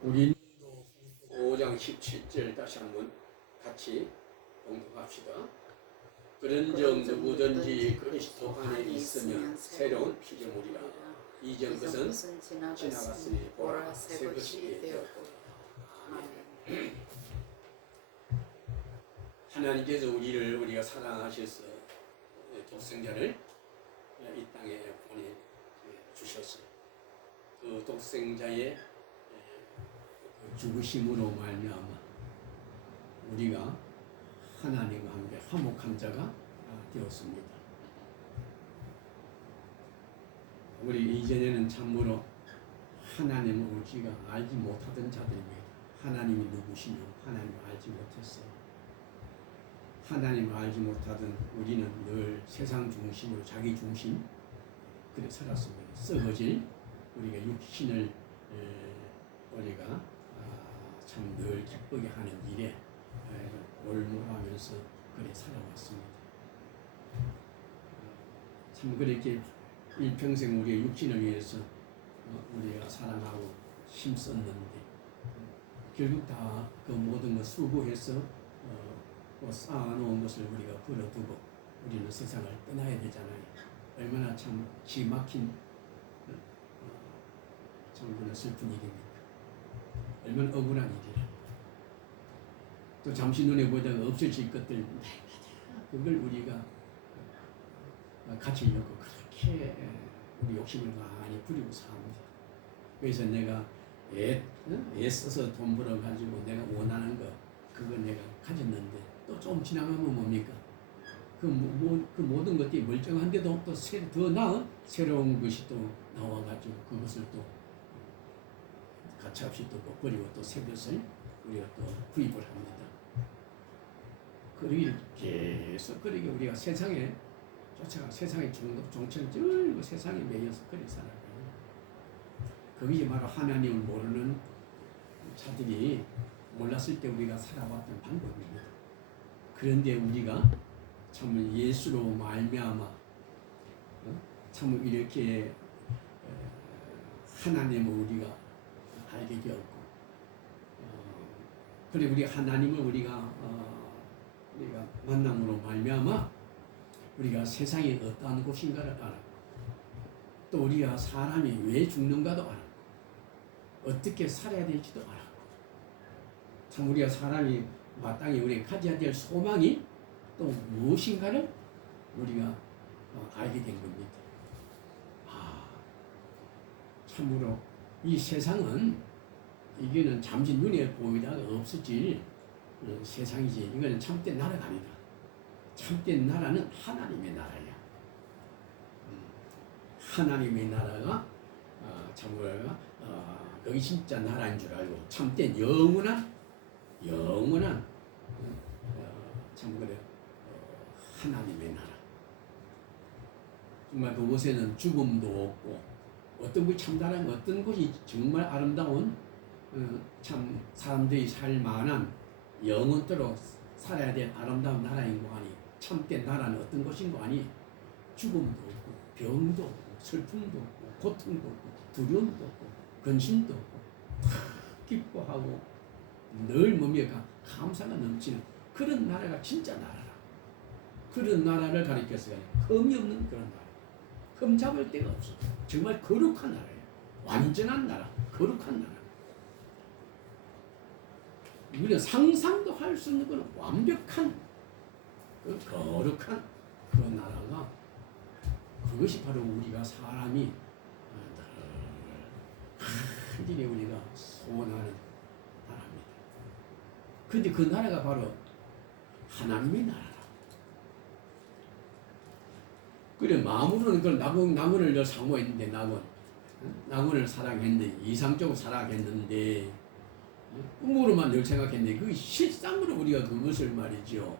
우리 5장 17절 다시 한번 같이 봉독합시다. 그런즉 누구든지 그리스도 안에 있으면 새로운 피조물이라. 이전 것은 지나갔으니 보라 새 것이 되었고. 하나님께서 우리가 사랑하셔서 독생자를 이 땅에 보내주셨어요. 그 독생자의 죽으심으로 말미암아 우리가 하나님과 함께 화목한 자가 되었습니다. 우리 이전에는 참으로 하나님을 우리가 알지 못하던 자들입니다. 하나님이 누구시며 하나님을 알지 못했어요. 하나님을 알지 못하던 우리는 늘 세상 중심으로 자기 중심 그래 살았습니다. 썩어질 우리가 육신을 우리가 참 늘 기쁘게 하는 일에 올무하면서 그래 살아왔습니다. 참 그렇게 일평생 우리의 육신을 위해서 우리가 사랑하고 힘썼는데 결국 다 그 모든 것 수고해서 쌓아놓은 것을 우리가 버려두고 우리는 세상을 떠나야 되잖아요. 얼마나 참 기막힌 참 슬픈 일입니까? 얼마나 억울한 일이라. 또 잠시 눈에 보다가 없어질 것들 그걸 우리가 가지려고 그렇게 우리 욕심을 많이 부리고 삽니다. 그래서 내가 애써서 돈 벌어가지고 내가 원하는 거 그거 내가 가졌는데 또 좀 지나가면 뭡니까? 그 모든 것들이 멀쩡한데도 또 더 나은 새로운 것이 또 나와가지고 그것을 또 가차없이 또 버리고 또 새 것을 우리가 또 구입을 합니다. 그러기 계속 그러게 우리가 세상에 쫓아가 세상의 종처럼 쭉 세상에 매여서 그래 살아가요. 그게 바로 하나님을 모르는 자들이 몰랐을 때 우리가 살아왔던 방법입니다. 그런데 우리가 참 예수로 말미암아 참 이렇게 하나님을 우리가 알게 되었고 그리고 우리 하나님을 우리가 만남으로 말미암아 우리가 세상이 어떠한 곳인가를 알았고 또 우리가 사람이 왜 죽는가도 알았고 어떻게 살아야 될지도 알았고 참 우리가 사람이 마땅히 우리가 가져야 될 소망이 또 무엇인가를 우리가 알게 된 겁니다. 참으로 이 세상은 이게는 잠시 눈에 보이다가 없어질 세상이지 이거는 참된 나라가 아니다. 참된 나라는 하나님의 나라야. 하나님의 나라가 참으로 거기 진짜 나라인 줄 알고 참된 영원한 참 그래 하나님의 나라. 정말 그곳에는 죽음도 없고 어떤 곳이 참다란 어떤 곳이 정말 아름다운 참 사람들이 살 만한 영원토록 살아야 될 아름다운 나라인 거 아니. 참된 나라는 어떤 곳인 거 아니. 죽음도 없고 병도 없고 슬픔도 없고 고통도 없고 두려움도 없고 근심도 없고 기뻐하고 늘 뭡니까 감사가 넘치는 그런 나라가 진짜 나라라. 그런 나라를 가리켰어요. 흠이 없는 그런 나라. 흠 잡을 데가 없어. 정말 거룩한 나라예요. 완전한 나라, 거룩한 나라. 우리가 상상도 할 수 없는 그런 완벽한 그 거룩한 그 나라가 그것이 바로 우리가 사람이 한일에 우리가 소원하는 나라입니다. 그런데 그 나라가 바로 하나님의 나라라. 그래 마음으로는 그걸 낙원을 늘 사모했는데 낙원을 사랑했는데 이상적으로 사랑했는데 꿈으로만 늘 생각했는데 그 실상으로 우리가 그것을 말이죠.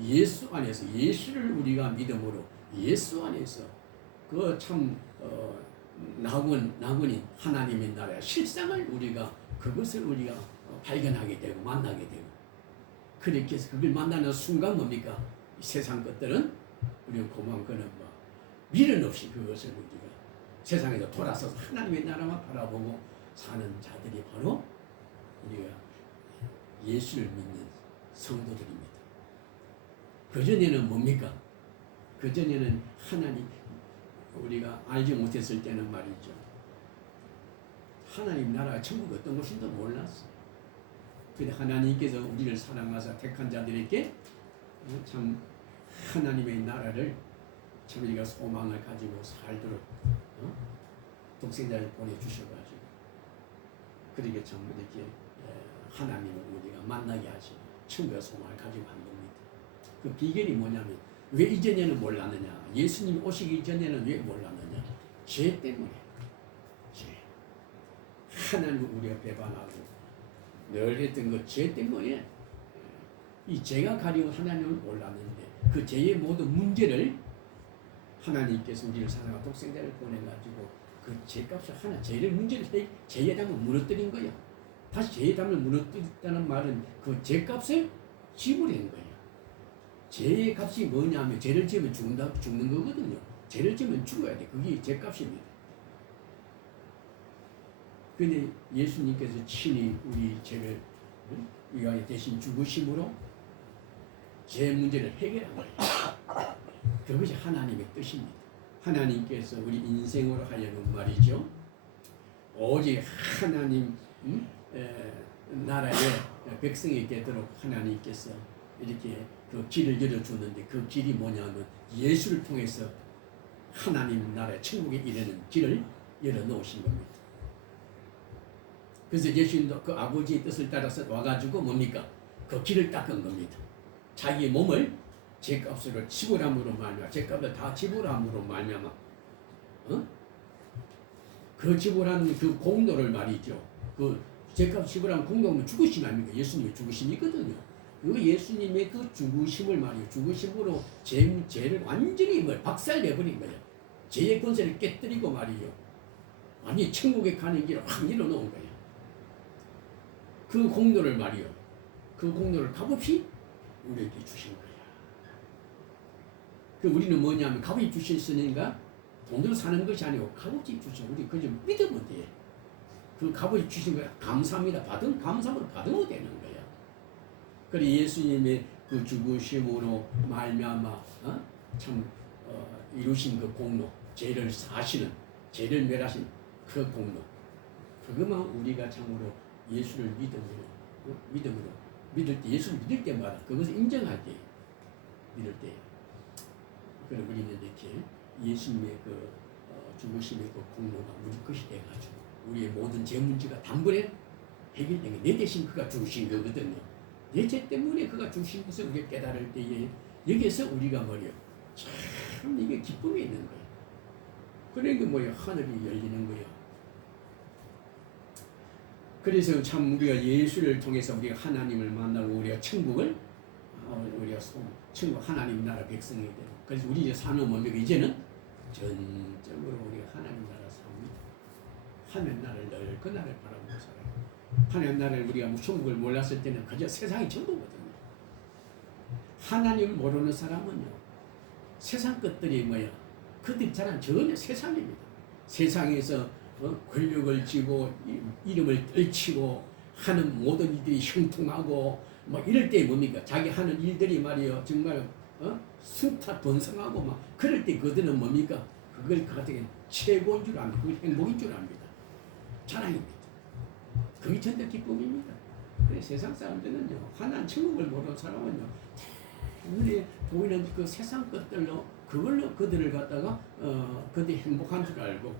예수 안에서 예수를 우리가 믿음으로 예수 안에서 그 참 낙원인 하나님의 나라의 실상을 우리가 그것을 우리가 발견하게 되고 만나게 되고 그렇게 해서 그걸 만나는 순간 뭡니까? 세상 것들은 우리가 고마운 거는 미련 없이 그것을 우리가 세상에서 돌아서 하나님의 나라만 바라보고 사는 자들이 바로 예수를 믿는 성도들입니다. 그전에는 뭡니까? 그전에는 하나님, 우리가 알지 못했을 때는 말이죠, 하나님 나라 천국 어떤 곳인도 몰랐어. 근데 하나님께서 우리를 사랑하사 택한 자들에게 참 하나님의 나라를 참 우리가 소망을 가지고 살도록 독생자를 보내주셔가지고 그렇게 참 이렇게 하나님을 우리가 만나게 하시고 천국의 소망을 가지고 한 겁니다. 그 비결이 뭐냐면, 왜 이전에는 몰랐느냐? 예수님 오시기 전에는 왜 몰랐느냐? 죄 때문에. 죄. 하나님을 우리가 배반하고 늘 했던 그 죄 때문에 이 죄가 가리운 하나님을 몰랐는데, 그 죄의 모든 문제를 하나님께서 우리를 사랑하고 독생자를 보내가지고 그 죄값을 하나, 죄를 문제를 죄의 담을 무너뜨린 거야. 다시 죄의 담을 무너뜨렸다는 말은 그 죄값을 지불한 거야. 죄의 값이 뭐냐면, 죄를 지으면 죽는 거거든요. 죄를 지으면 죽어야 돼. 그게 죄값입니다. 근데 예수님께서 친히 우리 죄를 위하여 대신 죽으심으로 죄 문제를 해결한 거예요. 그것이 하나님의 뜻입니다. 하나님께서 우리 인생으로 하여금 말이죠, 오직 하나님 나라의 백성이 되도록 하나님께서 이렇게 그 길을 열어주는데, 그 길이 뭐냐면 예수를 통해서 하나님 나라의 천국에 이르는 길을 열어놓으신 겁니다. 그래서 예수님도 그 아버지의 뜻을 따라서 와가지고 뭡니까? 그 길을 닦은 겁니다. 자기의 몸을 죄값으로 지불함으로 말미암아, 죄값을 다 지불함으로 말미암아, 그 지불하는 그 공로를 말이죠. 그 죄값 지불한 공로는 죽으심 아닙니까? 예수님의 죽으심이거든요. 그 예수님의 그 죽으심을 말이요, 죽으심으로 죄를 완전히 박살내버린 거예요. 죄의 권세를 깨뜨리고 말이요, 완전히 천국에 가는 길을 확 열어놓은 거예요. 그 공로를 말이요, 그 공로를 값없이 우리에게 주신 거야. 그 우리는 뭐냐면, 값없이 주셨으니까 돈으로 사는 것이 아니고 값없이 주신, 우리 그저 믿으면 돼. 그 값없이 주신 거야. 감사합니다. 감사함으로 받으면 되는 거야. 그래 예수님의 그 죽으심으로 말미암아 이루신 그 공로, 죄를 사시는, 죄를 멸하신 그 공로, 그것만 우리가 참으로 예수를 믿음으로 믿을 때, 예수를 믿을 때마다 그것을 인정할 때, 믿을 때, 그럼 우리는 이렇게 예수님의 그 죽으심의 그 공로가 우리 것이 돼가지고 우리의 모든 죄 문제가 단번에 해결된 게, 내 대신 그가 죽으신 거거든요. 내 죄 때문에 그가 죽으신 것을 우리가 깨달을 때에 여기에서 우리가 뭐예요? 참 이게 기쁨이 있는 거예요. 그러니까 뭐예요? 하늘이 열리는 거예요. 그래서 참 우리가 예수를 통해서 우리가 하나님을 만나고 우리가 천국을 우리가 천국 하나님 나라 백성이 되고, 그래서 우리 이제 사는 뭡니까? 이제는 전적으로 우리가 하나님 나라 삽니다. 하나님 나라를 늘 그 나라를 바라보고 살아요. 하나님 나라를 우리가 천국을 몰랐을 때는 그저 세상이 전부거든요. 하나님을 모르는 사람은요, 세상 것들이 뭐야? 그들이 전혀 세상입니다. 세상에서 권력을 쥐고 이름을 떨치고 하는 모든 일들이 형통하고 막 이럴 때 뭡니까? 자기 하는 일들이 말이요, 정말 순타 번성하고 막 그럴 때 그들은 뭡니까? 그걸 그한테 최고인 줄 압니다. 그게 행복인 줄 압니다. 자랑입니다. 그게 전적 기쁨입니다. 그래 세상 사람들은요, 하나님 천국을 모르는 사람은요, 눈에 보이는 그 세상 것들로 그걸로 그들을 갖다가 그들이 행복한 줄 알고,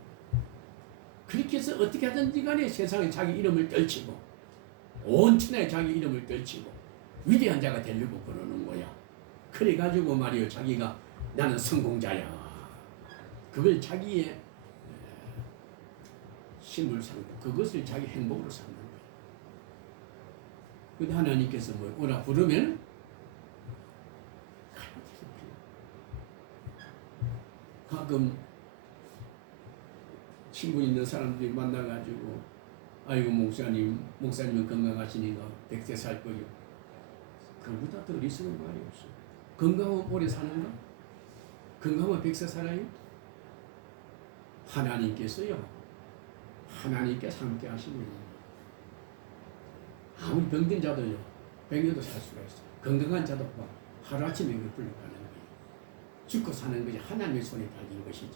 그렇게 해서 어떻게 하든지 간에 세상에 자기 이름을 떨치고 온 천하에 자기 이름을 떨치고 위대한 자가 되려고 그러는 거야. 그래가지고 말이요, 자기가 나는 성공자야, 그걸 자기의 힘을 삼고 그것을 자기 행복으로 삼는 거야. 근데 하나님께서 뭐 오라 부르면 가끔 친구 있는 사람들이 만나가지고, 아이고 목사님은 건강하시니까 100세 살 거요. 그보다 더 어리석은 말이 없어. 건강하면 오래 사는가? 건강하면 100세 살아요? 하나님께서요, 하나님께서 함께 하시면 아무리 병든 자도요, 100년도 살 수가 있어. 건강한 자도 막 하루아침에 불러가는 거예요. 죽고 사는 것이 하나님의 손에 달린 것이지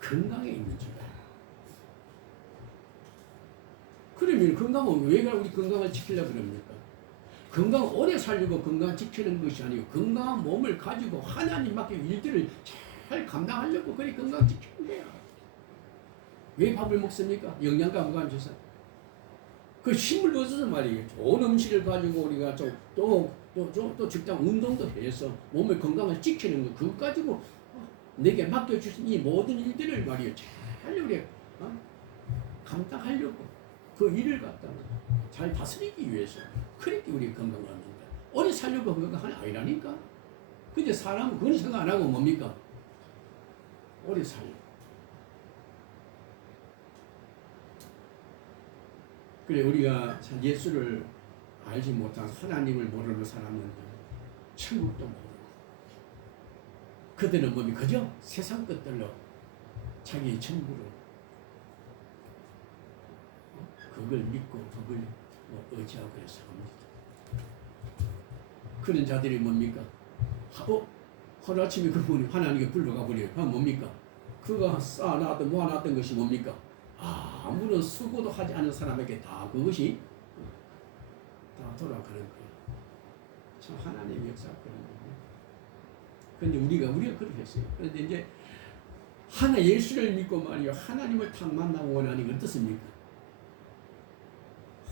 건강에 있는 줄알. 그러면 건강은 왜 우리 건강을 지키려고 그럽니까? 건강 오래 살려고 건강 지키는 것이 아니고 건강한 몸을 가지고 하나님 맡겨 일들을 잘 감당하려고 그래 건강 지키는 거야. 왜 밥을 먹습니까? 영양가 뭐가 안 줘서. 그 힘을 얻어서 말이에요. 좋은 음식을 가지고 우리가 또 직장 운동도 해서 몸의 건강을 지키는 거 그거 가지고 내게 맡겨주신 이 모든 일들을 말이에요. 잘 우리 감당하려고 그 일을 갖다가 잘 다스리기 위해서 그렇게 우리 건강을 얻는 거야. 오래 살려고 건강한 아니라니까. 근데 사람은 그런 생각 안 하고 뭡니까? 오래 살려. 그래 우리가 예수를 알지 못한 하나님을 모르는 사람은 천국도 모르고 그들은 뭐니 그저 세상 것들로 자기의 천국을 그걸 믿고 그걸 의지하고 그래서 합니다. 그런 자들이 뭡니까? 하루아침에 그분이 하나님께 불러가 버려요. 그럼 뭡니까? 그가 쌓아놨던 모아놨던 것이 뭡니까? 아무런 수고도 하지 않은 사람에게 다 그것이 다 돌아가는 거예요. 참 하나님의 역사가 그런 거예요. 그런데 우리가 그렇게 했어요. 그런데 이제 예수를 믿고 말이요 하나님을 딱 만나고 원하는 게 어떻습니까?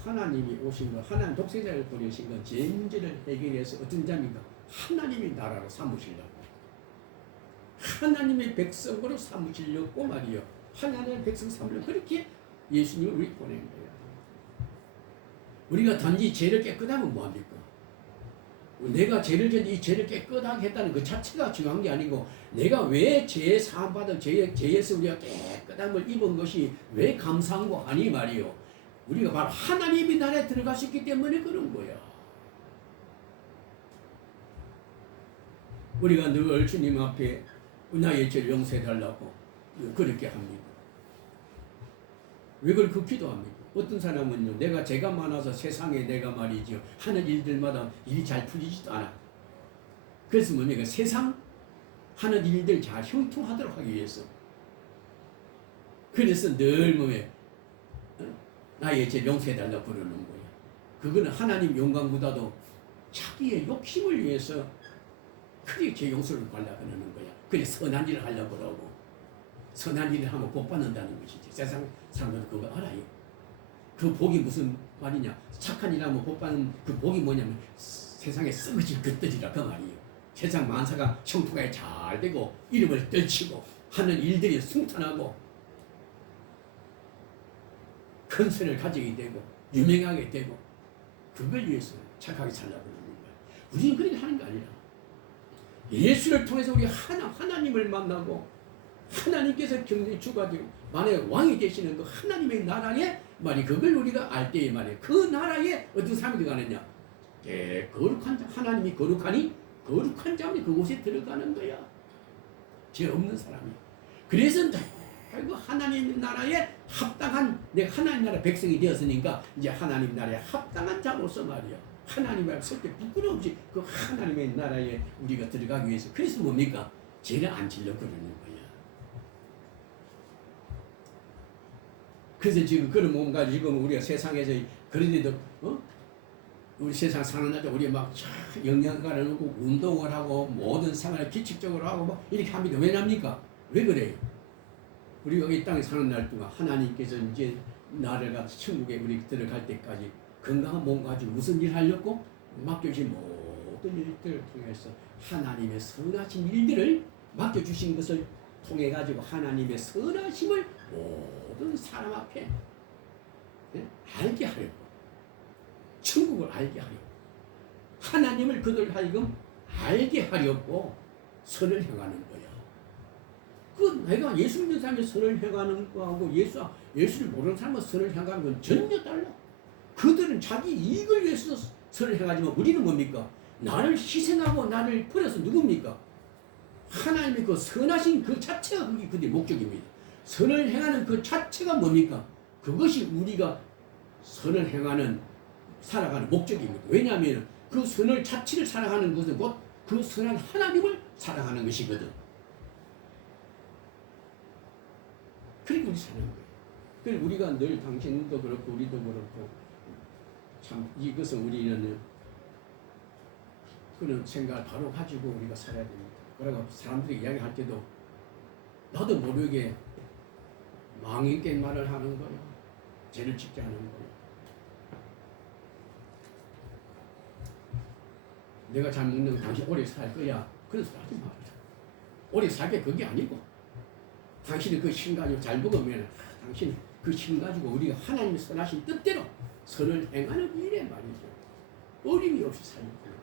하나님이 오신 것, 하나님 독생자를 보내신 것, 죄 문제를 해결해서 어떤 자입니까? 하나님의 나라로 삼으시려고. 하나님의 백성으로 삼으시려고 말이요. 하나님의 백성 삼으려고 그렇게 예수님을 우리 보낸 거예요. 우리가 단지 죄를 깨끗하면 뭐합니까? 내가 죄를 졌는데 이 죄를 깨끗하게 했다는 그 자체가 중요한 게 아니고 내가 왜 죄에 사함받은 죄에서 우리가 깨끗함을 입은 것이 왜 감사한 거 아니 말이요. 우리가 바로 하나님의 나라에 들어가셨기 때문에 그런 거야. 우리가 늘 주님 앞에 나의 죄를 용서해달라고 그렇게 합니다. 왜 그렇게 기도합니까? 어떤 사람은요, 내가 죄가 많아서 세상에 내가 말이죠 하는 일들마다 일이 잘 풀리지도 않아. 그래서 뭡니까? 세상 하는 일들 잘 형통하도록 하기 위해서. 그래서 늘 뭐에 나의 죄 용서해달라고 부르는 거야. 그거는 하나님 영광보다도 자기의 욕심을 위해서 그렇게 죄 용서를 하려고 하는 거야. 그래 선한 일을 하려고 그러고 선한 일을 하면 복 받는다는 것이지. 세상 사람들은 그거 알아요. 그 복이 무슨 말이냐? 착한 일 하면 복 받는 그 복이 뭐냐면 세상에 썩어질 것들이라 그 말이에요. 세상 만사가 형통하게 잘 되고 이름을 떨치고 하는 일들이 승탄하고 큰 선을 가지게 되고 유명하게 되고 그걸 위해서 착하게 살라고 하는 거야. 우리는 그렇게 하는 게 아니라 예수를 통해서 우리 하나님을 만나고 하나님께서 경전이 주가지고 만약에 왕이 되시는 그 하나님의 나라에 말이 그걸 우리가 알 때에 말이에요. 그 나라에 어떤 사람이 들어가느냐? 거룩한 자, 하나님이 거룩하니 거룩한 자만이 그곳에 들어가는 거야. 죄 없는 사람이. 그래서 그 하나님 나라에 합당한 내가 하나님 나라 백성이 되었으니까 이제 하나님 나라에 합당한 자로서 말이야. 하나님을 설때 부끄러움 없이 그 하나님의 나라에 우리가 들어가기 위해서 그래서 뭡니까? 죄를 안 지려고 그러는 거야. 그래서 지금 그런 뭔가 지금 우리가 세상에서 그런데도 우리 세상 사는 날도 우리 막 영양가를 넣고 운동을 하고 모든 생활을 규칙적으로 하고 막 이렇게 합니다. 왜냐합니까? 왜 그래요? 우리가 이 땅에 사는 날 동안 하나님께서 이제 나를 가서 천국에 우리 들어갈 때까지 건강한 몸 가지고 무슨 일 하려고 맡겨주신 모든 일들을 통해서 하나님의 선하신 일들을 맡겨주신 것을 통해 가지고 하나님의 선하심을 모든 사람 앞에 알게 하려고 천국을 알게 하려고 하나님을 그들 하여금 알게 하려고 선을 행하는 거야. 그 내가 예수 믿는 사람이 선을 행하는 거하고 예수를 모르는 사람은 선을 행하는 건 전혀 달라. 그들은 자기 이익을 위해서 선을 행하지만 우리는 뭡니까? 나를 희생하고 나를 버려서 누굽니까? 하나님의 그 선하신 그 자체가 그게 그들의 목적입니다. 선을 행하는 그 자체가 뭡니까? 그것이 우리가 선을 행하는 살아가는 목적입니다. 왜냐하면 그 선을 자체를 사랑하는 것은 곧 그 선한 하나님을 사랑하는 것이거든. 그러니까 우리 사랑하는 거예요. 그래서 우리가 늘 당신도 그렇고 우리도 그렇고 참 이것은 우리는 그런 생각을 바로 가지고 우리가 살아야 됩니다. 그러고 사람들이 이야기할 때도 나도 모르게 망인께 말을 하는 거야. 죄를 짓게 하는 거야. 내가 잘 먹는 거 당신 오래 살 거야. 그래서 하지 말아라. 오래 살게 그게 아니고 당신이 그 신 가지고 잘 먹으면 당신 그 신 가지고 우리가 하나님의 선하신 뜻대로 선을 행하는 일에 말이죠. 어림이 없이 살는 거예요.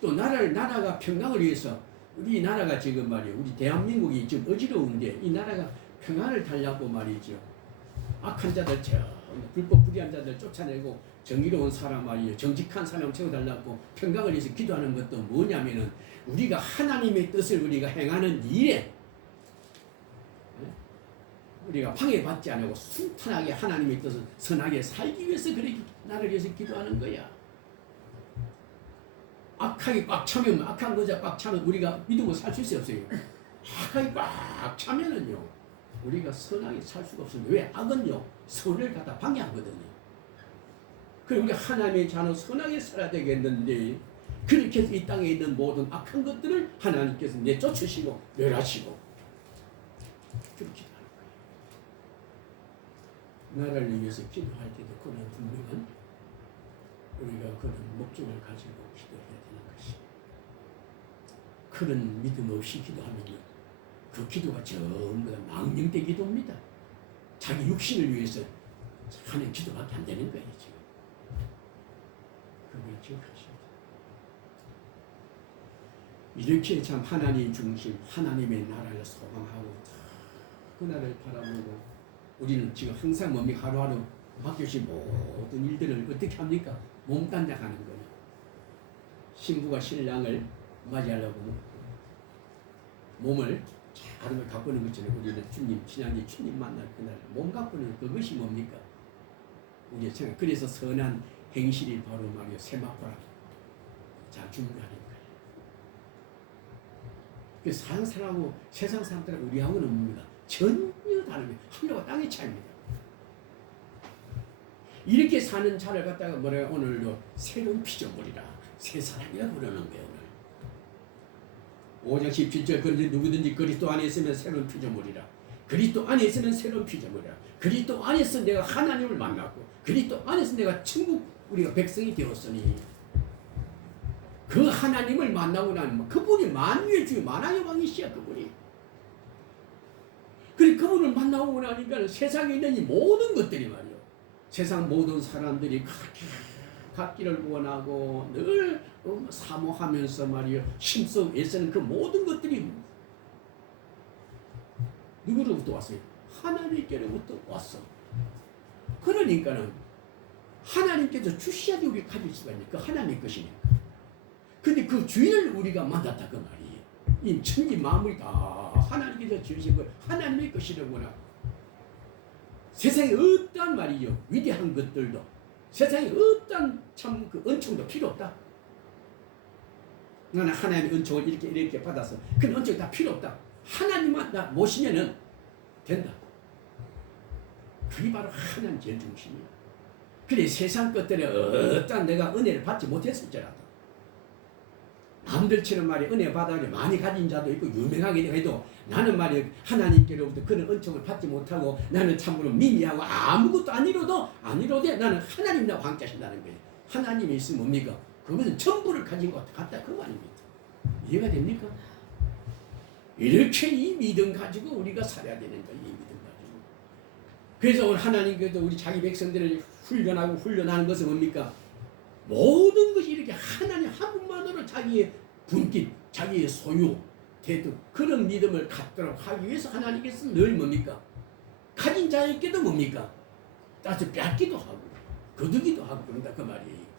또 나라가 평강을 위해서 우리 나라가 지금 말이에요. 우리 대한민국이 지금 어지러운데 이 나라가 평안을 달라고 말이죠. 악한 자들 불법 불의한 자들 쫓아내고 정의로운 사람 말이에요. 정직한 사람 채워달라고 평강을 위해서 기도하는 것도 뭐냐면은 우리가 하나님의 뜻을 우리가 행하는 일에 우리가 방해받지 않고 순탄하게 하나님의 뜻을 선하게 살기 위해서 그렇게 나를 위해서 기도하는 거야. 악하게 꽉 차면 악한 거자 꽉 차면 우리가 믿음으로 살 수 없어요. 악하게 꽉 차면은요 우리가 선하게 살 수가 없습니다. 왜? 악은요 선을 갖다 방해하거든요. 그래서 우리 하나님의 자녀 선하게 살아야 되겠는데 그렇게 해서 이 땅에 있는 모든 악한 것들을 하나님께서 내쫓으시고 멸하시고 그렇게 하는 거예요. 나라를 위해서 기도할 때도 그런 분명한 우리가 그런 목적을 가지고 기도해야 되는 것이 그런 믿음 없이 기도하면요 그 기도가 전부 다 망령된 기도입니다. 자기 육신을 위해서 하는 기도밖에 안 되는 거예요. 지금 그걸 기억하셔야 돼요. 이렇게 참 하나님 중심 하나님의 나라를 소망하고 그 나라를 바라보고 우리는 지금 항상 뭡니까? 하루하루 맡겨시 모든 일들을 어떻게 합니까? 몸단장하는 거예요. 신부가 신랑을 맞이하려고 몸을 잘 가꾸는 것처럼 우리는 주님, 신앙이 주님 만날 그날 몸 가꾸는 그것이 뭡니까? 우리의 생각. 그래서 선한 행실이 바로 말이요 세마포라. 자 준비하는 거예요. 그 사람하고 세상 사람들하고 우리하고는 뭡니까? 전혀 다릅니다. 하늘과 땅의 차이입니다. 이렇게 사는 자를 갖다가 뭐래요? 오늘도 새로운 피조물이라 새 사람이라 부르는 거예요. 오늘 5장 17절 그런데 누구든지 그리스도 안에 있으면 새로운 피조물이라. 그리스도 안에 있으면 새로운 피조물이라. 그리스도 안에서 내가 하나님을 만났고 그리스도 안에서 내가 천국 우리가 백성이 되었으니 그 하나님을 만나고 나면 그분이 만유의 주 만왕의 왕이시야. 그분이. 그래 그분을 만나고 나니까 세상에 있는 이 모든 것들이 말이요 세상 모든 사람들이 갖기를 원하고 늘 사모하면서 말이요 힘써 애쓰는 그 모든 것들이 누구로부터 왔어요? 하나님께로부터 왔어. 그러니까는 하나님께서 주셔야지 우리가 가질 수가 있는 그 하나님의 것이니까. 근데 그 주인을 우리가 만났다 그 말이에요. 이 천지 만물이 다 하나님께서 지으신 거 하나님의 것이라구나. 세상에 어떠한 말이요 위대한 것들도 세상에 어떠한 참 그 은총도 필요 없다. 나는 하나님의 은총을 이렇게 받아서 그 은총이 다 필요 없다. 하나님만 나 모시면은 된다. 그게 바로 하나님 제일 중심이야. 그래 세상 것들에 어떠한 내가 은혜를 받지 못했을지라도 남들처럼 말이 은혜 받아서 많이 가진 자도 있고 유명하게 해도 나는 말이 하나님께로부터 그런 은총을 받지 못하고 나는 참으로 미미하고 아무것도 아니로되 나는 하나님과 함께 하신다는 거예요. 하나님이 있으면 뭡니까? 그것은 전부를 가진 것 같다 그 말입니다. 이해가 됩니까? 이렇게 이 믿음 가지고 우리가 살아야 되는 거예요. 이 믿음 가지고. 그래서 오늘 하나님께서 우리 자기 백성들을 훈련하는 것은 뭡니까? 모든 것이 이렇게 하나님 한 분만으로 자기의 분깃, 자기의 소유, 대득 그런 믿음을 갖도록 하기 위해서 하나님께서 늘 뭡니까? 가진 자에게도 뭡니까? 따서 뺏기도 하고 거두기도 하고 그런다 그 말이에요.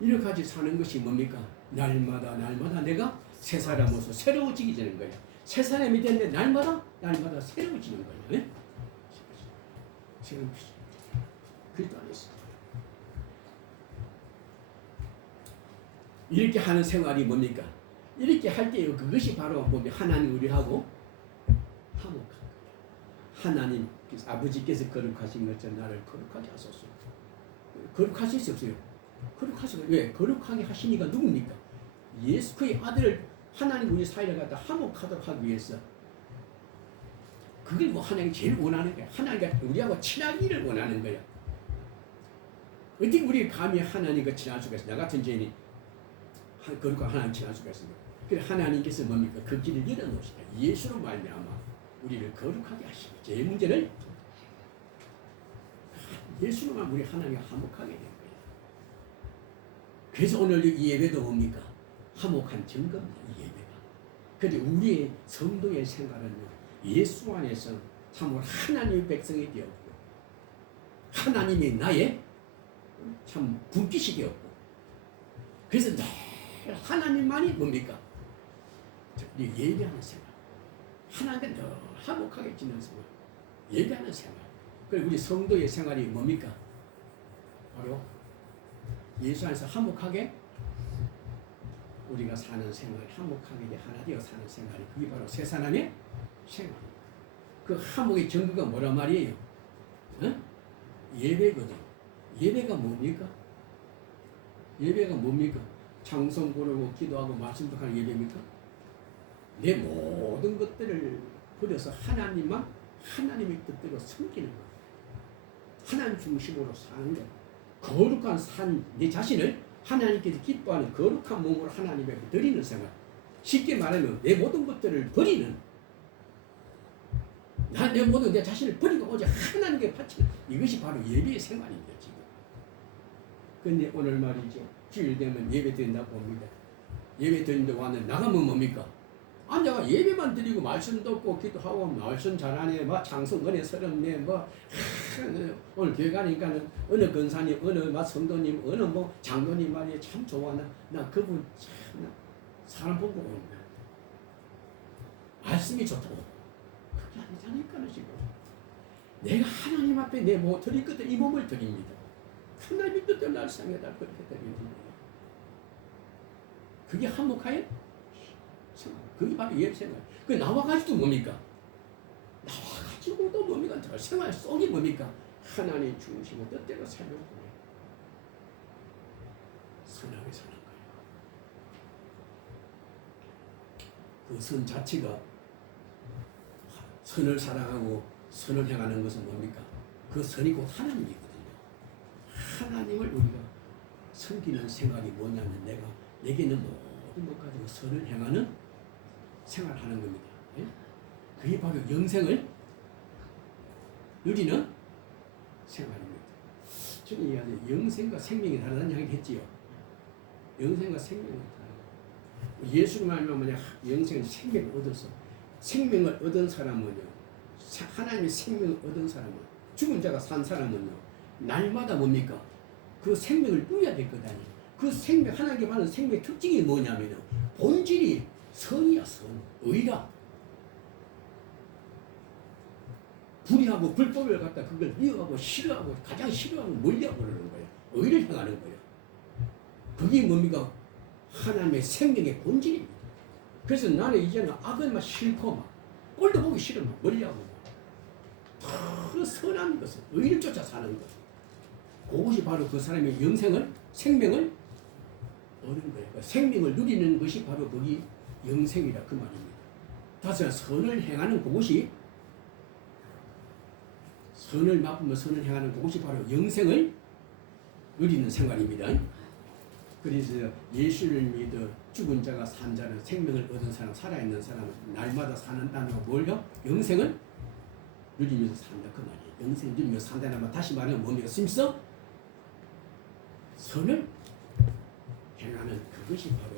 이렇게 같이 사는 것이 뭡니까? 날마다 내가 새 사람으로서 새로워지게 되는 거예요. 새 사람이 되는데 날마다 새로워지는 거예요. 지금 그리스도 안에서 이렇게 하는 생활이 뭡니까? 이렇게 할 때요 그것이 바로 하나님 우리하고 화목한 거예요. 하나님 아버지께서 거룩하신 것처럼 나를 거룩하게 하소서. 거룩하실 수 없어요. 거룩하시고 왜? 거룩하게 하시니까 누굽니까? 예수 그의 아들을 하나님 우리 사이를 갖다 화목하도록 하기 위해서 그걸 하나님이 제일 원하는 거야. 하나님과 우리하고 친하기를 원하는 거야. 어떻게 우리 감히 하나님과 친할 수가 있어? 나 같은 죄인이 거룩한 하나님 친할 수가 있습니다. 그래 하나님께서 뭡니까? 그 길을 열어놓으시다. 예수로 말미암아 우리를 거룩하게 하시고 제 문제를 예수로만 우리 하나님과 화목하게 된 거예요. 그래서 오늘 이 예배도 뭡니까? 화목한 증거입니다. 이 예배가. 그런데 우리의 성도의 생활은요. 예수 안에서 참으로 하나님의 백성이 되었고 하나님이 나의 참 분깃이 되었고 그래서 늘 하나님만이 뭡니까? 우리 예배하는 생활 하나님과 늘 화목하게 지내는 생활 예배하는 생활 그리고 우리 성도의 생활이 뭡니까? 바로 예수 안에서 화목하게 우리가 사는 생활 화목하게 하나 되어 사는 생활이 그게 바로 새 사람의 생활. 그 화목의 증거가 뭐란 말이에요? 어? 예배거든. 예배가 뭡니까? 예배가 뭡니까? 찬송 부르고 기도하고 말씀도 하는 예배입니까? 내 모든 것들을 버려서 하나님만 하나님의 뜻대로 섬기는 것. 하나님 중심으로 사는 것. 거룩한 산 내 자신을 하나님께서 기뻐하는 거룩한 몸으로 하나님에게 드리는 생활. 쉽게 말하면 내 모든 것들을 버리는 내 모든 내 자신을 버리고 오직 하나님께 바치는 이것이 바로 예배의 생활입니다. 지금. 그런데 오늘 말이죠. 주일 되면 예배 드린다고 봅니다. 예배 드린다고 하는 나가면 뭡니까? 앉아가 예배만 드리고 말씀 듣고 기도하고 말씀 잘하네 뭐 창송 은혜 서럽네 뭐 오늘 교회 가니까 어느 권사님 어느 성도님 어느 뭐 장로님 말이 참 좋아 나 그분 참 사람 보고 온다 말씀이 좋다고 그게 아니잖아요. 지금 내가 하나님 앞에 내 뭐 드릴 것들 이 몸을 드립니다. 하나님의 뜻대로 날 상에다 그렇게 드리는 거예요. 그게 한몫하여 그게 바로 예배 생활. 그 나와가지고 뭡니까? 나와가지고도 뭡니까? 생활 속이 뭡니까? 하나님 중심으로 뜻대로 살려고 해요. 선하게 사는 거예요. 그 선 자체가 선을 사랑하고 선을 행하는 것은 뭡니까? 그 선이 곧 하나님이거든요. 하나님을 우리가 섬기는 생활이 뭐냐면 내게는 모든 것 가지고 선을 행하는 생활하는 겁니다. 예? 그게 바로 영생을 누리는 생활입니다. 저는 이야기 영생과 생명이 다르다는 이야기 했지요. 영생과 생명이 다르다. 예수를 말하면 영생 생명을 얻어서 생명을 얻은 사람은요. 하나님의 생명을 얻은 사람은 죽은 자가 산 사람은요. 날마다 뭡니까? 그 생명을 누려야 될 것 아니에요. 그 생명 하나님께 받는 생명의 특징이 뭐냐면요. 본질이 선이야 선. 의라. 불의하고 불법을 갖다 그걸 미워하고 싫어하고 가장 싫어하고 멀리하고 그러는 거예요. 의를 향하는 거예요. 그게 뭡니까? 하나님의 생명의 본질입니다. 그래서 나는 이제는 악을 막 싫고 막 꼴도 보기 싫어 막 멀리하고 그 선한 것을 의를 쫓아 사는 것. 그것이 바로 그 사람의 영생을 생명을 얻는 거예요. 생명을 누리는 것이 바로 거기 영생이라 그 말입니다. 다시 선을 행하는 그것이 선을 맛보며 선을 행하는 그것이 바로 영생을 누리는 생활입니다. 그래서 예수를 믿어 죽은 자가 산 자는 생명을 얻은 사람 살아있는 사람은 날마다 사는 단어가 뭘요? 영생을 누리면서 산다 그 말이에요. 영생을 누리면서 산다는 말 다시 말하면 뭡니까? 심서 선을 행하는 그것이 바로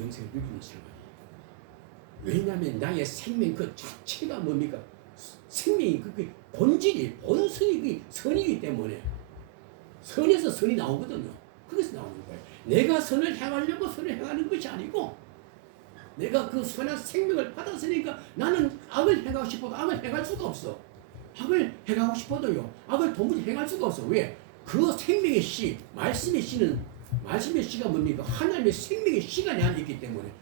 영생을 누리는 생활이에요. 왜냐하면 나의 생명 그 자체가 뭡니까? 생명이 그 본질이 본성이 그 선이기 때문에 선에서 선이 나오거든요. 그것이 나오는 거예요. 내가 선을 행하려고 선을 행하는 것이 아니고 내가 그 선한 생명을 받았으니까 나는 악을 행하고 싶어도 악을 행할 수가 없어. 악을 행하고 싶어도요. 악을 도무지 행할 수가 없어. 왜? 그 생명의 씨, 말씀의 씨가 뭡니까? 하나님의 생명의 씨가 내 안에 있기 때문에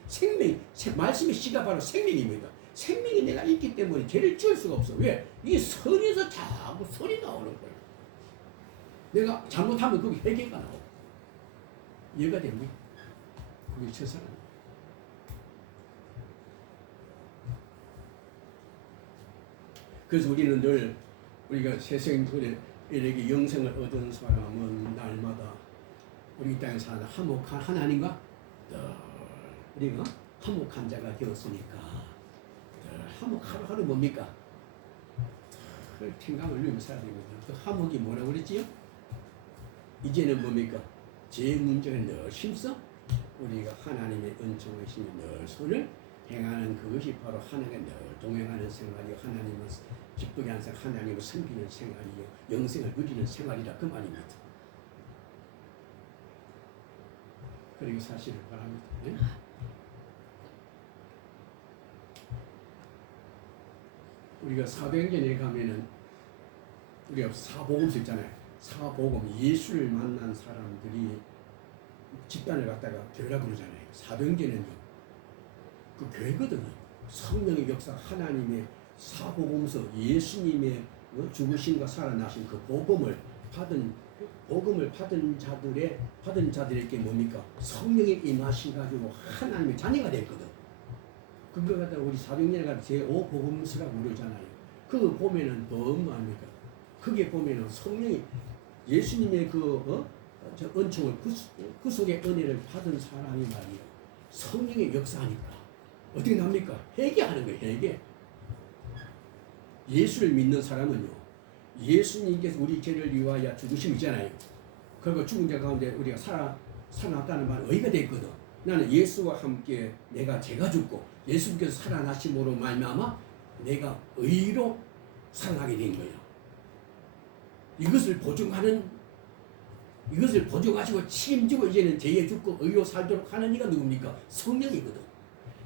말씀의 씨가 바로 생명입니다. 생명이 내가 있기 때문에 죄를 지을 수가 없어. 왜? 이 선에서 자꾸 소리 나오는 거예요. 내가 잘못하면 그게 회개가 나오고 이해가 됩니까? 그게 최선은. 그래서 우리는 늘 우리가 세상에게 영생을 얻은 사람은 날마다 우리 땅에 사는 화목한 하나님과 우리가 화목한 자가 되었으니까 화목 하루하루 뭡니까? 평강을 누리면서 살아야 됩니다. 그 화목이 뭐라고 그랬지요? 이제는 뭡니까? 제 문제가 늘 힘써 우리가 하나님의 은총의 힘이 늘 손을 행하는 그것이 바로 하나님과 늘 동행하는 생활이요. 하나님을 기쁘게 하는 생활, 하나님을 섬기는 생활이요. 영생을 누리는 생활이라 그 말입니다. 그리고 사실을 바랍니다. 네? 우리가 사도행전에 가면은 우리가 사복음서 있잖아요. 사복음 예수를 만난 사람들이 집단을 갖다가 교회라고 그러잖아요. 사도행전에는요. 그 교회거든요. 성령의 역사, 하나님의 사복음서, 예수님의 죽으심과 살아나신 그 복음을 받은 자들에게 뭡니까? 성령의 임하신 가지고 하나님의 자녀가 됐거든. 그거 갖다가 우리 사도행전에 제5복음서라고 그러잖아요. 그거 보면은 뭐합니까? 그게 보면은 성령이 예수님의 저 은총을 그 속의 은혜를 받은 사람이 말이에요. 성령의 역사하니까 어떻게 납니까? 회개하는 거예요. 회개. 예수를 믿는 사람은요. 예수님께서 우리 죄를 위하여 죽으심이잖아요. 그리고 죽은 자 가운데 우리가 살아났다는 말은 의의가 됐거든. 나는 예수와 함께 내가 죄가 죽고 예수님께서 살아나심으로 말미암아 내가 의로 살아나게 된 거예요. 이것을 보증하시고 책임지고 이제는 죄에 죽고 의로 살도록 하는 이가 누굽니까? 성령이거든.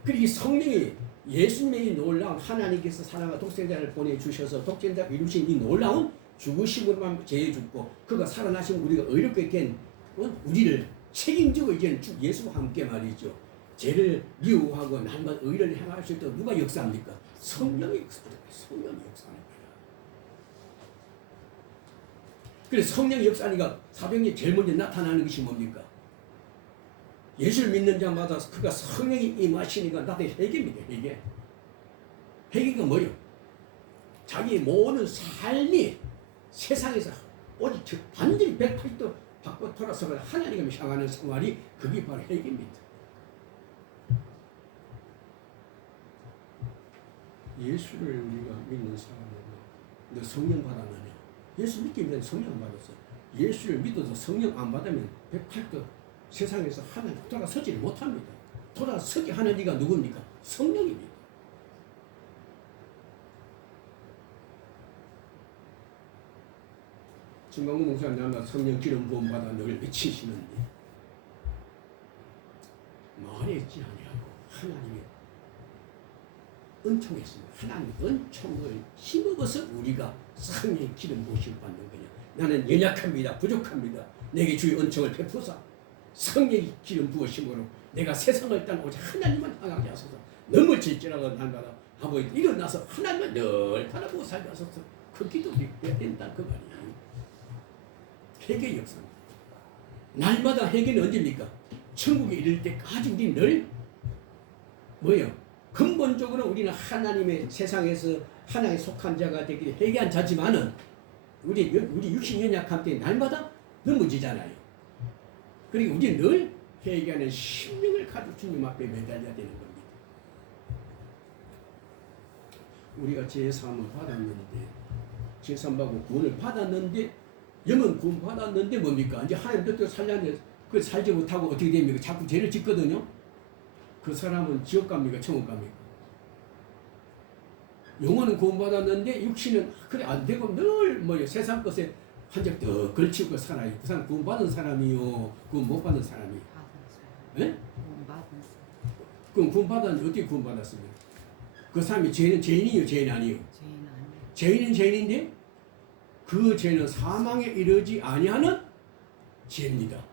그리고 이 성령이 예수님의 이 놀라운 하나님께서 사랑과 독생자를 보내주셔서 독생자가 이루신 이 놀라운 죽으심으로만 죄에 죽고 그가 살아나시면 우리가 의롭게 된 우리를 책임지고 이제는 예수와 함께 말이죠. 죄를 미워하고 날마다 의를 행할 수 있도록 누가 역사합니까? 성령이 역사합니다. 성령이 역사하는 거예요. 그래서 성령이 역사하니까 사도행전에 제일 먼저 나타나는 것이 뭡니까? 예수를 믿는 자마다 그가 성령이 임하시니까 나한테 회개입니다. 회개. 회개가 뭐예요? 자기 모든 삶이 세상에서 오직 완전히 180도 바꿔 돌아서 하나님을 향하는 생활이 그게 바로 회개입니다. 예수를 우리가 믿는 사람은 너 성령 받았느냐? 예수 믿기 위해 성령 안 받았어. 예수를 믿어서 성령 안 받으면 180도 세상에서 하나님 돌아서지를 못합니다. 돌아서게 하는 이가 누굽니까? 성령입니다. 김광구 목사님 성령 기름 부음 받아 늘 외치시는데 말했지 아니하고 하나님의 은총했습니다. 하나님의 은총을 힘입어서 우리가 성령의 기름 부으심을 받는 거냐. 나는 연약합니다. 부족합니다. 내게 주의 은총을 베푸사 성령의 기름 부으심으로 내가 세상을 떠나 오직 하나님만 향하게 하소서. 넘어질지라도 날마다 아버지 일어나서 하나님만 늘 바라보고 살게 하소서. 그 기도 해야 된다 그 말이야. 회개의 역사입니다. 날마다 회개는 언제입니까? 천국에 이를 때까지 우리는 늘 뭐예요? 근본적으로 우리는 하나님의 세상에서 하나님에 속한 자가 되기 회개한 자지만은 우리 육신 연약함 때문에 날마다 넘어지잖아요. 그리고 우리는 늘 회개하는 심령을 가지고 주님 앞에 매달려야 되는 겁니다. 우리가 제3을 받았는데 제3받고 구원을 받았는데 영은 구원 받았는데 뭡니까? 이제 하나님 뜻대로 살려는데 그 살지 못하고 어떻게 됩니까? 자꾸 죄를 짓거든요. 그 사람은 지옥 갑니까? 천국 갑니까? 영혼은 구원 받았는데 육신은 그래 안 되고 늘 뭐 세상 것에 한 적 더 걸치고 살아요. 그 사람 구원 받은 사람이요, 구원 못 받은 사람이. 예? 그럼 구원 받았는데 어떻게 구원 받았습니까? 그 사람이 죄인이요, 죄인 아니요? 죄인은 죄인인데 그 죄는 사망에 이르지 아니하는 죄입니다.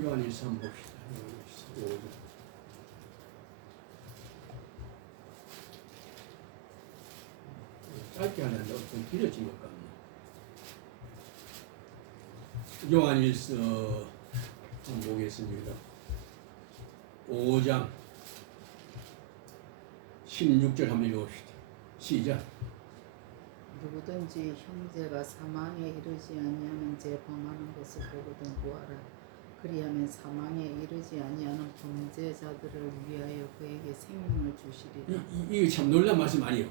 요한일서 한번 봅시다. 짧게 하는데 좀 길어진 것 같네. 요한일서 한번 보겠습니다. 5장 16절 한번 읽어봅시다. 시작. 누구든지 형제가 사망에 이르지 아니하는 죄 범하는 것을 보거든 보아라. 그리하면 사망에 이르지 아니하는 범죄자들을 위하여 그에게 생명을 주시리라. 이게 참 놀라운 말씀 아니에요.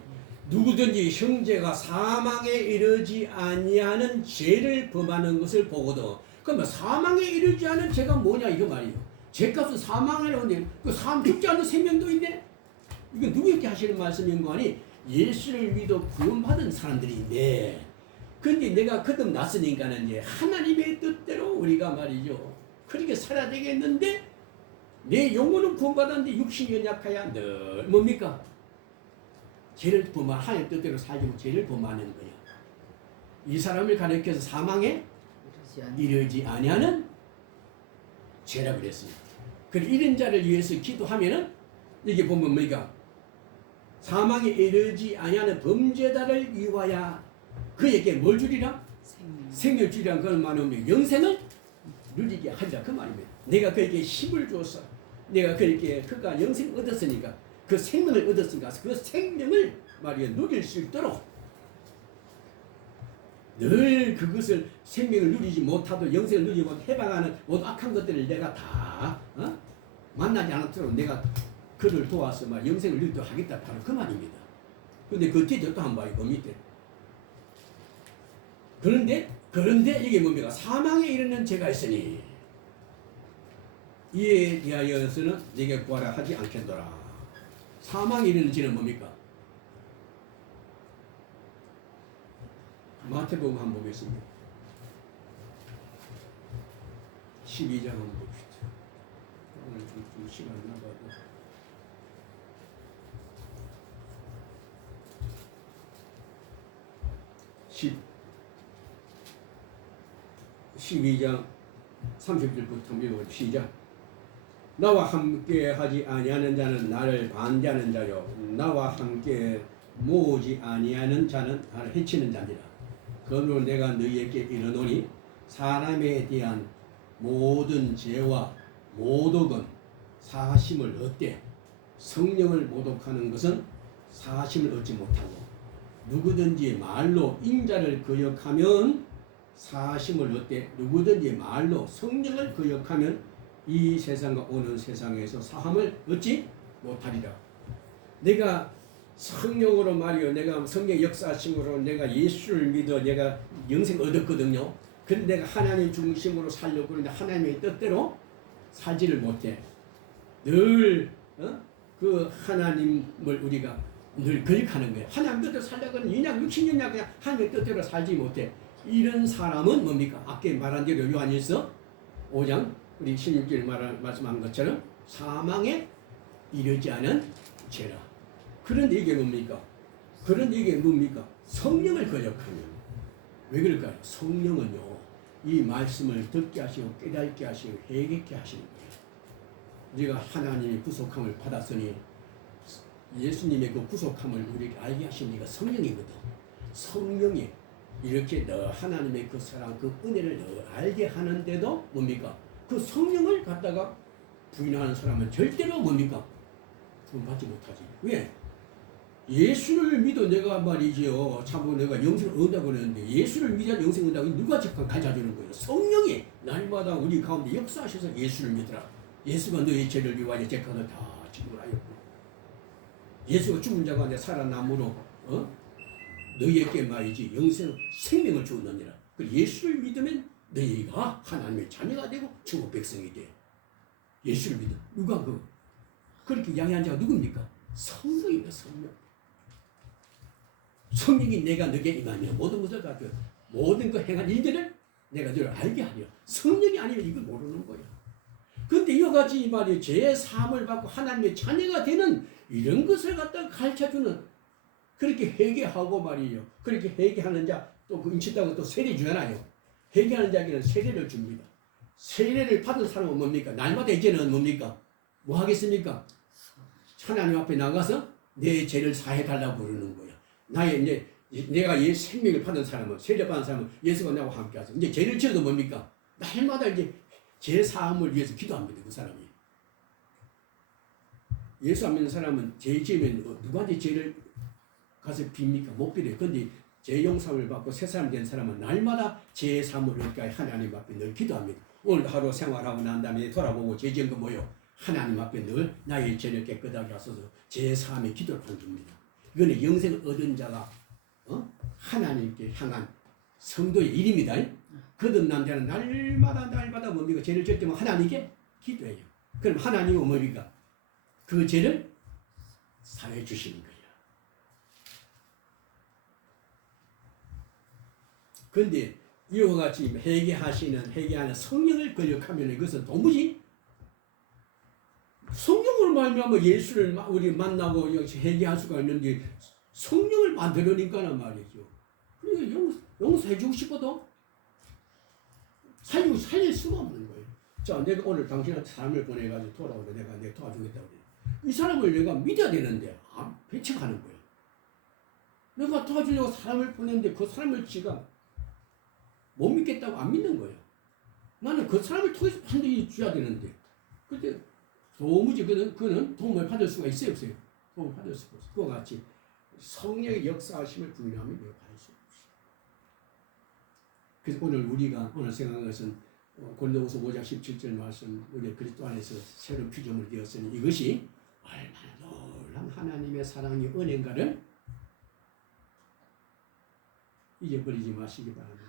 누구든지 형제가 사망에 이르지 아니하는 죄를 범하는 것을 보거든. 그러면 사망에 이르지 않은 죄가 뭐냐 이거 말이에요. 죄값은 사망이라는데 그 사람 죽지 않는 생명도 있네. 이거 누구에게 하시는 말씀인 거 아니? 예수를 믿어 구원받은 사람들인데, 근데 내가 거듭났으니까는 이제 하나님의 뜻대로 우리가 말이죠. 그렇게 살아야 되겠는데 내 영혼은 구원받았는데 육신이 연약하야 늘 뭡니까? 죄를 범한 하나님의 뜻대로 살지 못하고 죄를 범하는 거야. 이 사람을 가리켜서 사망에 이르지 아니하는 죄라 그랬습니다. 그래서 이런 자를 위해서 기도하면은 이게 보면 뭐니까 사망에 이르지 아니하는 범죄자를 위하여 그에게 뭘 주리라? 생명 주리라. 그런 말은 영생을 누리게 하리라 그 말입니다. 내가 그에게 힘을 주어서 내가 그에게 그가 영생을 얻었으니까 그 생명을 얻었으니까 그 생명을 말이야 누릴 수 있도록 늘 그것을 생명을 누리지 못하도록 영생을 누리지 못하도록 해방하는 모든 악한 것들을 내가 다 만나지 않도록 내가 그를 도와서 막 영생을 누리도록 하겠다 바로 그 말입니다. 그런데 그 뒤에 또 한 봐요. 그 밑에 그런데 이게 뭡니까? 사망에 이르는 죄가 있으니 이에 대하여서는 네게 구하라 하지 않겠노라. 사망에 이르는 죄는 뭡니까? 마태복음 한번 보겠습니다. 12장 한번 봅시다. 오늘 좀 시간 나가도 12장 30절부터 읽어 시작. 나와 함께 하지 아니하는 자는 나를 반대하는 자요 나와 함께 모으지 아니하는 자는 나를 해치는 자니라. 그러므로 내가 너희에게 이르노니 사람에 대한 모든 죄와 모독은 사심을 얻되 성령을 모독하는 것은 사심을 얻지 못하고 누구든지 말로 인자를 거역하면 사심을 얻되 누구든지 말로 성령을 거역하면 이 세상과 오는 세상에서 사함을 얻지 못하리라. 내가 성령으로 말이요 내가 성령 역사심으로 내가 예수를 믿어 내가 영생 얻었거든요. 근데 내가 하나님 중심으로 살려고 그러는데 하나님의 뜻대로 살지를 못해. 늘 그 하나님을 우리가 늘 거역하는 거예요. 하나님 뜻대로 살려고 하는 인양 육신연약 그냥 하나님의 뜻대로 살지 못해. 이런 사람은 뭡니까? 아까 말한 대로 요한일서 5장 우리 16절 말씀한 것처럼 사망에 이르지 않은 죄라. 그런데 이게 뭡니까? 성령을 거역하면 왜 그럴까요? 성령은요 이 말씀을 듣게 하시고 깨닫게 하시고 회개케 하시는 거예요. 우리가 하나님의 구속함을 받았으니 예수님의 그 구속함을 우리에게 알게 하신 이가 성령이거든. 성령이 이렇게 너 하나님의 그 사랑 그 은혜를 너 알게 하는데도 뭡니까? 그 성령을 갖다가 부인하는 사람은 절대로 뭡니까? 구원받지 못하지. 왜? 예수를 믿어 내가 말이지요. 참 내가 영생을 얻는다고 그러는데 예수를 믿어 영생을 얻는다고 누가 적합 가져주는 거예요? 성령이 날마다 우리 가운데 역사하셔서 예수를 믿으라. 예수가 너의 죄를 위하여 죄값을 다 지불하였고 예수가 죽은 자가 내 살아남으로 너희에게 말이지 영생 생명을 주었느니라. 그 예수를 믿으면 너희가 하나님의 자녀가 되고 천국 백성이 돼. 예수를 믿어. 누가 그렇게 양해한 자가 누굽니까? 성령입니다. 성령이 내가 너에게 임하며 모든 것을 가지고 모든 그 행한 일들을 내가 너를 알게 하리라. 성령이 아니면 이걸 모르는 거야. 근데 이와 같이 말이 죄의 사함을 받고 하나님의 자녀가 되는 이런 것을 갖다가 가르쳐주는 그렇게 회개하고 말이에요. 그렇게 회개하는 자 또 그 인치다고 또 세례 주잖아요. 회개하는 자에게는 세례를 줍니다. 세례를 받은 사람은 뭡니까? 날마다 이제는 뭡니까? 뭐 하겠습니까? 하나님 앞에 나가서 내 죄를 사해달라고 그러는 거야. 내가 생명을 받은 사람은 세례 받은 사람은 예수가 나와 함께 하죠. 이제 죄를 지어도 뭡니까? 날마다 이제 죄 사함을 위해서 기도합니다. 그 사람이. 예수 안 믿는 사람은 죄 지으면 누구한테 죄를 가서 빕니까? 못 빌어요. 근데 죄 용서를 받고 새 사람 된 사람은 날마다 죄 사함을 얻게 하나님 앞에 늘 기도합니다. 오늘 하루 생활하고 난 다음에 돌아보고 죄 지은 거 뭐요? 하나님 앞에 늘 나의 죄를 깨끗하게 하소서 죄 사함의 기도를 한줍니다. 이거는 영생을 얻은 자가 하나님께 향한 성도의 일입니다. 거듭난 자는 날마다 뭡니까? 죄를 질 때면 하나님께 기도해요. 그럼 하나님은 뭡니까? 그 죄를 사해 주시는 거예요. 그런데 이와 같이 회개하는 성령을 거역하면 이것은 도무지 성령으로 말미암아 예수를 우리 만나고 회개할 수가 있는데 성령을 만들어니까는 말이죠. 그러니까 용서해주고 싶어도 살릴 수가 없는 거예요. 자, 내가 오늘 당신한테 사람을 보내가지고 돌아오래. 내가 도와주겠다고 그래. 이 사람을 내가 믿어야 되는데 배척하는 거예요. 내가 도와주려고 사람을 보냈는데 그 사람을 지가 못 믿겠다고 안 믿는 거예요. 나는 그 사람을 통해서 반드시 줘야 되는데 근데 도무지 그는 도움을 받을 수가 있어요, 없어요? 도움을 받을 수가 없어요. 그와 같이 성령의 역사하심을 부인하면 내가 받을 수 없어요. 그래서 오늘 생각한 것은 고린도후서 5장 17절 말씀, 우리 그리스도 안에서 새로운 피조물 되었으니 이것이 얼마나 놀라운 하나님의 사랑이 은혜인가를 잊어버리지 마시기 바랍니다.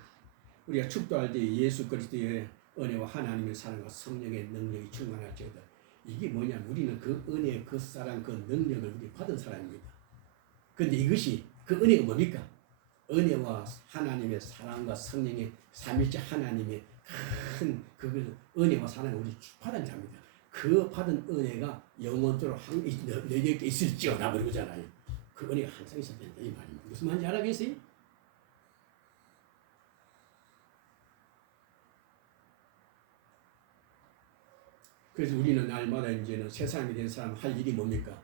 우리가 축도할 때 예수 그리스도의 은혜와 하나님의 사랑과 성령의 능력이 충만할지어다. 이게 뭐냐면 우리는 그 은혜, 그 사랑, 그 능력을 우리 받은 사람입니다. 그런데 이것이 그 은혜가 뭡니까? 은혜와 하나님의 사랑과 성령의 삼위일체 하나님의 큰 그 은혜와 사랑을 우리 받은 자입니다. 그 받은 은혜가 영원토록 너희에게 있을지어다 그러잖아요. 그 은혜가 항상 있어야 된다 이 말입니다. 무슨 말인지 알아계세요? 그래서 우리는 날마다 이제는 새 사람이 된 사람 할 일이 뭡니까?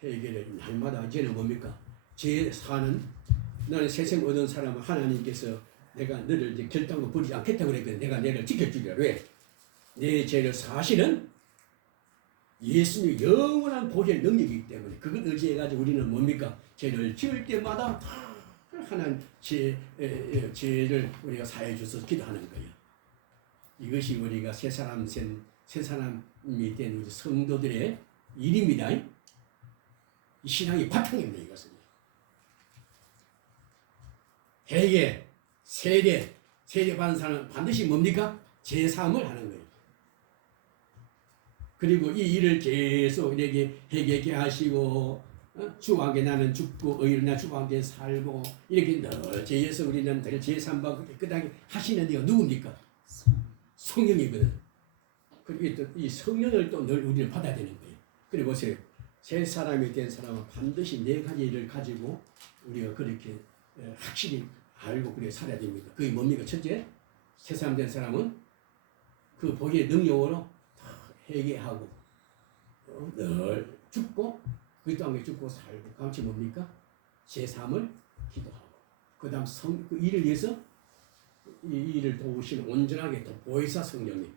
회개를 날마다 이제는 뭡니까? 죄 사는 나는 세상 얻은 사람은 하나님께서 내가 너를 이제 결단코 버리지 않겠다고 그랬거든. 내가 너를 지켜주리라. 왜? 내 죄를 사시는 예수님의 영원한 보혈 능력이기 때문에 그걸 의지해가지고 우리는 뭡니까? 죄를 지을 때마다 하나님 죄를 우리가 사해 주셔서 기도하는 거예요. 이것이 우리가 새 사람이 된 우리 성도들의 일입니다. 이 신앙의 바탕입니다. 이것은 회개, 세례 받은 사람은 반드시 뭡니까? 제사함을 하는 거예요. 그리고 이 일을 계속 내게 회개케 하시고 주와 함께 나는 죽고 의로 나 주와 함께 살고 이렇게 늘 죄에서 우리는 늘 제사함받고 깨끗하게 하시는 이가 누굽니까? 성령이거든. 그리고 이 성령을 또 늘 우리는 받아야 되는 거예요. 그리고 보세요. 새 사람이 된 사람은 반드시 네 가지를 가지고 우리가 그렇게 확실히 알고 그렇게 살아야 됩니다. 그게 뭡니까? 첫째, 새 사람 된 사람은 그 복의 능력으로 회개하고 늘 죽고 그 다음에 죽고 살고 같이 뭡니까? 제사함을 기도하고 그 다음 그 일을 위해서 이 일을 도우시는 온전하게 또 보혜사 성령님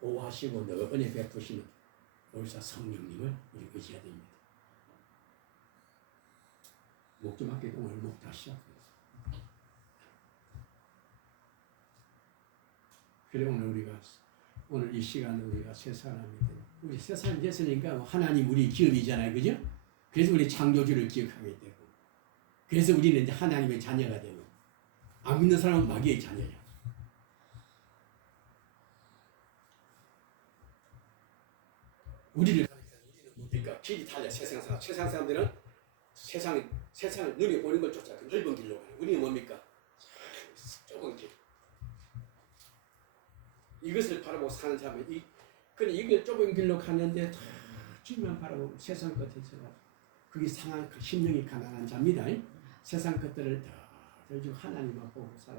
보호하시고 늘 은혜 베푸시는 보혜사 성령님을 우리 의지해야 됩니다. 목 좀 아끼고 오늘 목 다시 시작합니다. 그래 오늘 이 시간에 우리가 새 사람이 우리 새 사람이 됐으니까 하나님 우리 기업이잖아요, 그죠? 그래서 우리 창조주를 기억하게 되고, 그래서 우리는 이제 하나님의 자녀가 되고, 안 믿는 사람은 마귀의 자녀야. 우리는 뭡니까? 길이 달라. 세상 사람들은 세상을 눈에 보는 걸 쫓아 넓은 길로 가요. 우리는 뭡니까? 좁은 길. 이것을 바라보고 사는 사람은 그래 이게 좁은 길로 가는데 다 주님만 바라보고 세상 끝에 제가 그게 상한 심령이 가난한 자입니다. 세상 것들을 다 가지고 하나님만 보고 살아.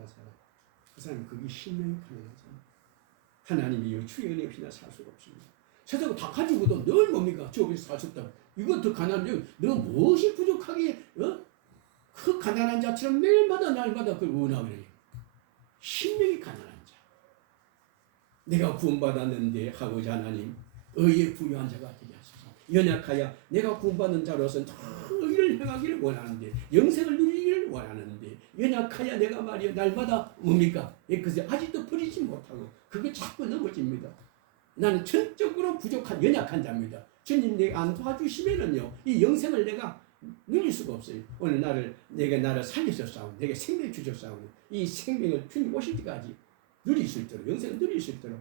그 사람은 그게 심령이 가난한 자입니다. 하나님이 주의 은혜 없이나 살 수가 없습니다. 세상 다 가지고도 늘 뭡니까? 저 여기서 살 수 없다. 이거 더 가난한데 너 무엇이 부족하게 그 가난한 자처럼 매일마다 날마다 그걸 원하거든요. 심령이 가난한 자. 내가 구원받았는데 하고자 하나님 의에 부유한 자가 되게 하소서. 연약하여 내가 구원받는 자로서는 다 의를 행하기를 원하는데 영생을 누리기를 원하는데 연약하여 내가 말이야 날마다 뭡니까? 그래서 아직도 버리지 못하고 그게 자꾸 넘어집니다. 나는 전적으로 부족한 연약한 자입니다. 주님 내가 안 도와주시면은요 이 영생을 내가 누릴 수가 없어요. 오늘 나를 살리셨사오니 내게 생명 주셨사오니 이 생명을 주님 오실 때까지 누릴 수 있도록 영생을 누릴 수 있도록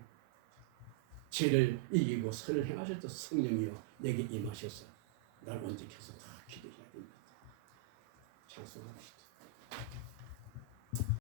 죄를 이기고 선을 행하셨던 성령이여 내게 임하셔서 날 원직해서 다 기도해야 됩니다. 찬송합시다.